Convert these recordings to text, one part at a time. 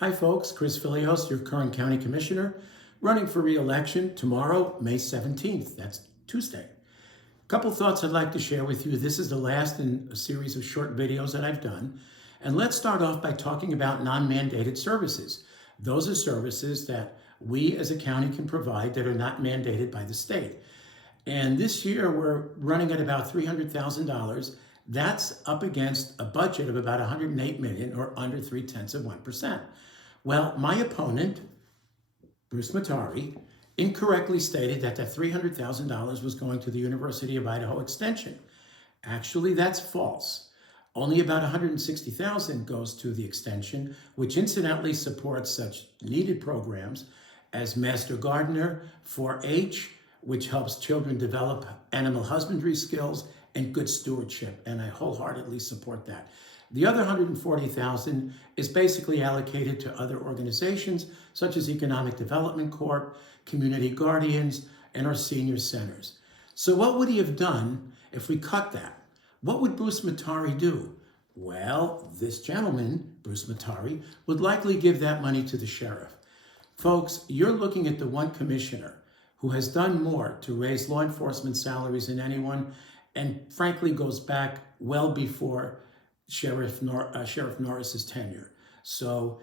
Hi folks, Chris Filios, your current county commissioner, running for re-election tomorrow, May 17th. That's Tuesday. A couple thoughts I'd like to share with you. This is the last in a series of short videos that I've done. And let's start off by talking about non-mandated services. Those are services that we as a county can provide that are not mandated by the state. And this year we're running at about $300,000. That's up against a budget of about $108 million, or under 0.3%. Well, my opponent, Bruce Matari, incorrectly stated that $300,000 was going to the University of Idaho Extension. Actually, that's false. Only about $160,000 goes to the extension, which incidentally supports such needed programs as Master Gardener, 4-H, which helps children develop animal husbandry skills and good stewardship, and I wholeheartedly support that. The other $140,000 is basically allocated to other organizations such as Economic Development Corp, Community Guardians, and our senior centers. So what would he have done if we cut that? What would Bruce Matari do? Well, this gentleman, Bruce Matari, would likely give that money to the sheriff. Folks, you're looking at the one commissioner who has done more to raise law enforcement salaries than anyone, and frankly goes back well before Sheriff Norris's tenure. So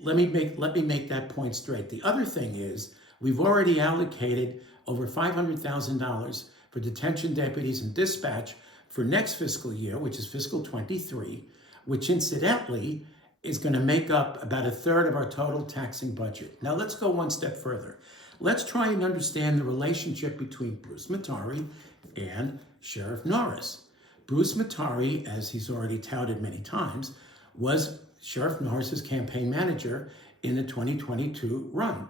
let me make that point straight. The other thing is, we've already allocated over $500,000 for detention deputies and dispatch for next fiscal year, which is fiscal 23, which incidentally is going to make up about a third of our total taxing budget. Now let's go one step further. Let's try and understand the relationship between Bruce Matari and Sheriff Norris. Bruce Matari, as he's already touted many times, was Sheriff Norris's campaign manager in the 2022 run.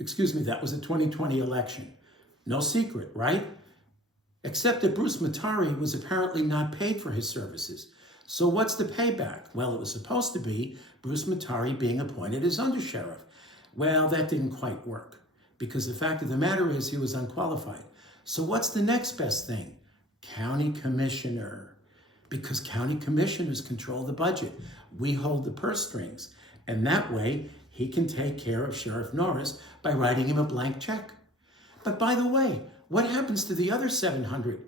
Excuse me, that was the 2020 election. No secret, right? Except that Bruce Matari was apparently not paid for his services. So what's the payback? Well, it was supposed to be Bruce Matari being appointed as undersheriff. Well, that didn't quite work, because the fact of the matter is he was unqualified. So what's the next best thing? County commissioner, because county commissioners control the budget. We hold the purse strings, and that way he can take care of Sheriff Norris by writing him a blank check. But by the way, what happens to the other 700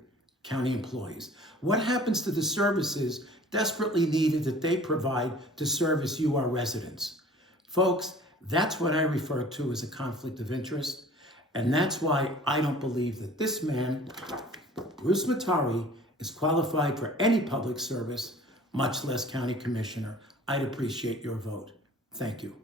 county employees? What happens to the services desperately needed that they provide to service you, our residents? Folks, that's what I refer to as a conflict of interest, and that's why I don't believe that this man, Bruce Matari, is qualified for any public service, much less county commissioner. I'd appreciate your vote. Thank you.